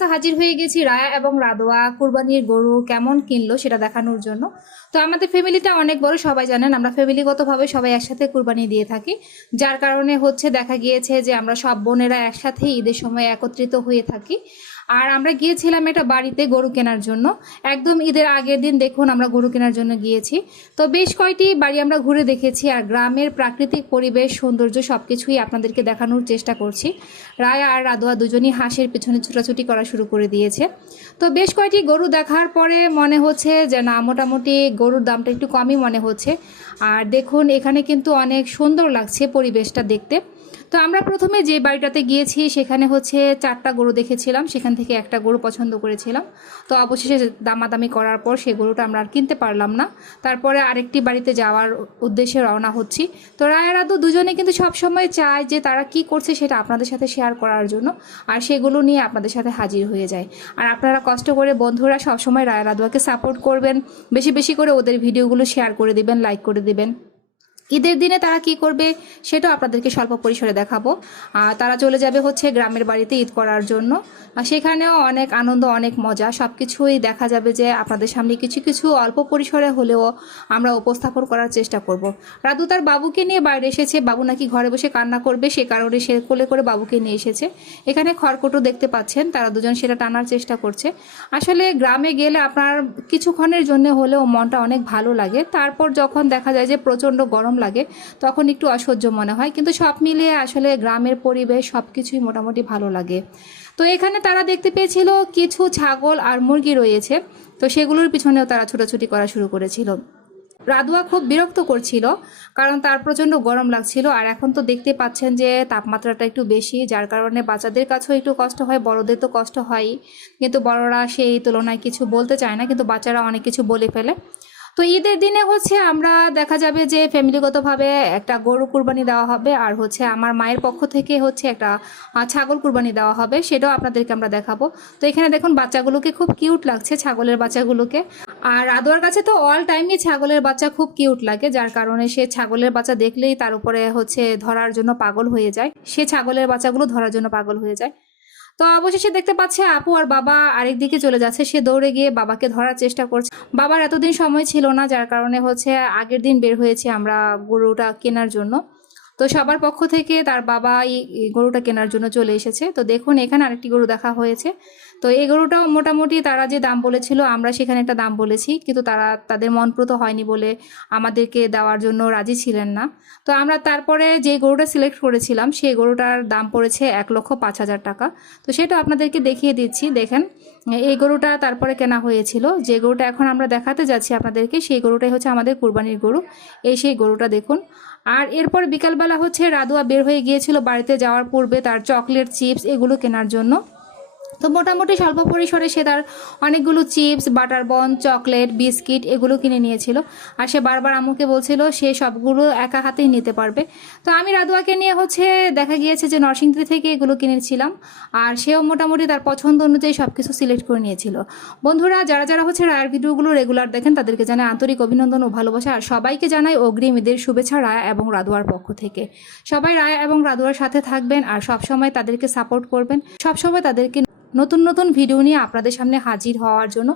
কাছে হাজির হয়ে গেছি রায়া এবং রাদোয়া। কুরবানির গরু কেমন কিনলো সেটা দেখানোর জন্য। তো আমাদের ফ্যামিলিটা অনেক বড়, সবাই জানেন। আমরা ফ্যামিলিগতভাবে সবাই একসাথে কুরবানি দিয়ে থাকি। যার কারণে হচ্ছে দেখা গিয়েছে যে আমরা সব বোনেরা একসাথে ঈদের সময় একত্রিত হয়ে থাকি। আর আমরা গিয়েছিলাম এটা বাড়িতে গরু কেনার জন্য। একদম ঈদের আগের দিন দেখুন আমরা গরু কেনার জন্য গিয়েছি। তো বেশ কয়টি বাড়ি আমরা ঘুরে দেখেছি আর গ্রামের প্রাকৃতিক পরিবেশ, সৌন্দর্য সব কিছুই আপনাদেরকে দেখানোর চেষ্টা করছি। রায় আর রাদোয়া দুজনই হাঁসের পিছনে ছোটাছুটি করা শুরু করে দিয়েছে। তো বেশ কয়টি গরু দেখার পরে মনে হচ্ছে যে না, মোটামুটি গরুর দামটা একটু কমই মনে হচ্ছে। আর দেখুন, এখানে কিন্তু অনেক সুন্দর লাগছে পরিবেশটা দেখতে। তো আমরা প্রথমে যে বাড়িটাতে গিয়েছি, সেখানে হচ্ছে চারটা গরু দেখেছিলাম। সেখান থেকে একটা গরু পছন্দ করেছিলাম। তো অবশেষে দামাদামি করার পর সেই গরুটা আমরা আর কিনতে পারলাম না। তারপরে আরেকটি বাড়িতে যাওয়ার উদ্দেশ্যে রওনা হচ্ছি। তো রায়েরা তো দুজনে কিন্তু সবসময় চায় যে তারা কি করছে সেটা আপনাদের সাথে শেয়ার করার জন্য। আর সেগুলো নিয়ে আপনাদের সাথে হাজির হয়ে যায়। আর আপনারা কষ্ট করে বন্ধুরা সবসময় রায় রাদুয়াকে সাপোর্ট করবেন। বেশি বেশি করে ওদের ভিডিওগুলো শেয়ার করে দিবেন লাইক করে দিবেন। ঈদের দিনে তারা কি করবে সেটাও আপনাদেরকে স্বল্প পরিসরে দেখাবো। আর তারা চলে যাবে হচ্ছে গ্রামের বাড়িতে ঈদ করার জন্য। সেখানেও অনেক আনন্দ, অনেক মজা সব কিছুই দেখা যাবে যে আপনাদের সামনে কিছু কিছু অল্প পরিসরে হলেও আমরা উপস্থাপন করার চেষ্টা করব। রাদু তার বাবুকে নিয়ে বাইরে এসেছে। বাবু নাকি ঘরে বসে কান্না করবে, সে কারণে সে কোলে করে বাবুকে নিয়ে এসেছে। এখানে খড়কুটো দেখতে পাচ্ছেন, তারা দুজন সেটা টানার চেষ্টা করছে। আসলে গ্রামে গেলে আপনার কিছুক্ষণের জন্য হলেও মনটা অনেক ভালো লাগে। তারপর যখন দেখা যায় যে প্রচণ্ড গরম লাগে, তখন একটু অসহ্য মনে হয়। কিন্তু সব মিলিয়ে আসলে গ্রামের পরিবেশ সব কিছুই মোটামুটি ভালো লাগে। তো এখানে তারা দেখতে পেয়েছিল কিছু ছাগল আর মুরগি রয়েছে। তো সেগুলোর পিছনেও তারা ছোটাছুটি করা শুরু করেছিল। রাদুয়া খুব বিরক্ত করছিল, কারণ তার প্রচণ্ড গরম লাগছিল। আর এখন তো দেখতে পাচ্ছেন যে তাপমাত্রাটা একটু বেশি, যার কারণে বাচ্চাদের কাছেও একটু কষ্ট হয়, বড়দের তো কষ্ট হয়ই। কিন্তু বড়রা সেই তুলনায় কিছু বলতে চায় না, কিন্তু বাচ্চারা অনেক কিছু বলে ফেলে। তো ঈদের দিনে হচ্ছে আমরা দেখা যাবে যে ফ্যামিলিগতভাবে একটা গরু কুরবানি দেওয়া হবে, আর হচ্ছে আমার মায়ের পক্ষ থেকে হচ্ছে একটা ছাগল কুরবানি দেওয়া হবে, সেটাও আপনাদেরকে আমরা দেখাবো। তো এখানে দেখুন বাচ্চাগুলোকে খুব কিউট লাগছে, ছাগলের বাচ্চাগুলোকে। আর আদোয়ার কাছে তো অল টাইমই ছাগলের বাচ্চা খুব কিউট লাগে, যার কারণে সে ছাগলের বাচ্চা দেখলেই তার উপরে হচ্ছে ধরার জন্য পাগল হয়ে যায়। সে ছাগলের বাচ্চাগুলো ধরার জন্য পাগল হয়ে যায়। তো অবশেষে দেখতে পাচ্ছে আপু আর বাবা আরেক দিকে চলে যাচ্ছে। সে দৌড়ে গিয়ে বাবাকে ধরার চেষ্টা করছে। বাবার এতদিন সময় ছিল না, যার কারণে হচ্ছে আগের দিন বের হয়েছে আমরা গরুটা কেনার জন্য। তো সবার পক্ষ থেকে তার বাবা এই গরুটা কেনার জন্য চলে এসেছে। তো দেখুন, এখানে আরেকটি গরু দেখা হয়েছে। তো এই গরুটাও মোটামুটি তারা যে দাম বলেছিল, আমরা সেখানে একটা দাম বলেছি, কিন্তু তারা, তাদের মনপ্রত হয়নি বলে আমাদেরকে দেওয়ার জন্য রাজি ছিলেন না। তো আমরা তারপরে যে গরুটা সিলেক্ট করেছিলাম, সেই গরুটার দাম পড়েছে এক লক্ষ পাঁচ হাজার টাকা। তো সেটা আপনাদেরকে দেখিয়ে দিচ্ছি, দেখেন, এই গরুটা তারপরে কেনা হয়েছিল। যে গরুটা এখন আমরা দেখাতে যাচ্ছি আপনাদেরকে, সেই গরুটাই হচ্ছে আমাদের কুরবানির গরু। এই সেই গরুটা দেখুন আর এরপর বিকালবেলা হচ্ছে রাদুয়া বের হয়ে গিয়েছিল বাড়িতে যাওয়ার পূর্বে তার চকলেট চিপস এগুলো কেনার জন্য। তো মোটামুটি স্বল্প পরিসরে সে তার অনেকগুলো chips, butter bun chocolate, biscuit এগুলো কিনে নিয়েছিল। আর সে বারবার আম্মুকে বলছিল সে সবগুলো একা হাতেই নিতে পারবে। তো আমি রাদুয়াকে নিয়ে হচ্ছে দেখা গিয়েছে যে নরসিংদী থেকে এগুলো কিনেছিলাম। আর সেও মোটামুটি তার পছন্দ অনুযায়ী সব কিছু সিলেক্ট করে নিয়েছিল। বন্ধুরা, যারা যারা হচ্ছে রায়ের ভিডিওগুলো রেগুলার দেখেন, তাদেরকে জানাই আন্তরিক অভিনন্দন ও ভালোবাসা। আর সবাইকে জানাই অগ্রিম ঈদের শুভেচ্ছা রায়া এবং রাদুয়ার পক্ষ থেকে। সবাই রায়া এবং রাদুয়ার সাথে থাকবেন আর সবসময় তাদেরকে সাপোর্ট করবেন। সবসময় তাদেরকে নতুন নতুন ভিডিও নিয়ে আপনাদের সামনে হাজির হওয়ার জন্য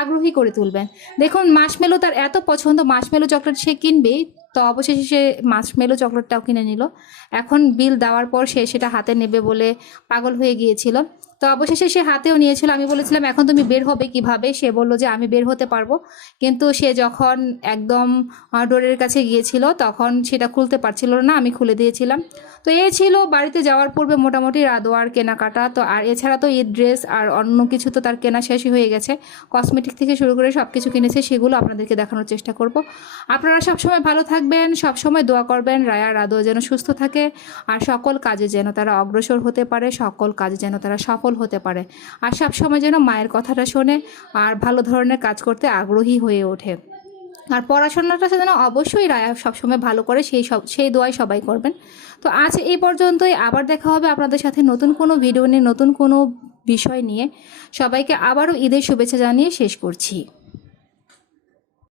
আগ্রহী করে তুলবেন। দেখুন মাসমেলো তার এত পছন্দ মাসমেলো চকলেট সে কিনবে, তো অবশেষে সে মাসমেলো চকলেটটাও কিনে নিল। এখন বিল দেওয়ার পর সে সেটা হাতে নেবে বলে পাগল হয়ে গিয়েছিল। তো অবশেষে সে হাতেও নিয়েছিল। আমি বলেছিলাম, এখন তুমি বের হবে কীভাবে? সে বলল যে, আমি বের হতে পারব। কিন্তু সে যখন একদম ডোরের কাছে গিয়েছিল, তখন সেটা খুলতে পারছিল না, আমি খুলে দিয়েছিলাম। তো এ ছিল বাড়িতে যাওয়ার পূর্বে মোটামুটি রাদোয়ার কেনাকাটা। তো আর এছাড়া তো ঈদ ড্রেস আর অন্য কিছু তো তার কেনা শেষই হয়ে গেছে। কসমেটিক থেকে শুরু করে সব কিছু কিনেছে, সেগুলো আপনাদেরকে দেখানোর চেষ্টা করব। আপনারা সবসময় ভালো থাকবেন, সবসময় দোয়া করবেন, রায়া রাদোয়া যেন সুস্থ থাকে। আর সকল কাজে যেন তারা অগ্রসর হতে পারে, সকল কাজে যেন তারা সফল হতে পারে আর সবসময় যেন মায়ের কথাটা শোনে আর ভালো ধরনের কাজ করতে আগ্রহী হয়ে ওঠে। আর পড়াশোনাটা যেন অবশ্যই রায় সবসময় ভালো করে সেই সব, সেই দোয়াই সবাই করবেন। তো আজ এই পর্যন্তই, আবার দেখা হবে আপনাদের সাথে নতুন কোনো ভিডিও নিয়ে, নতুন কোনো বিষয় নিয়ে। সবাইকে আবারও ঈদের শুভেচ্ছা জানিয়ে শেষ করছি।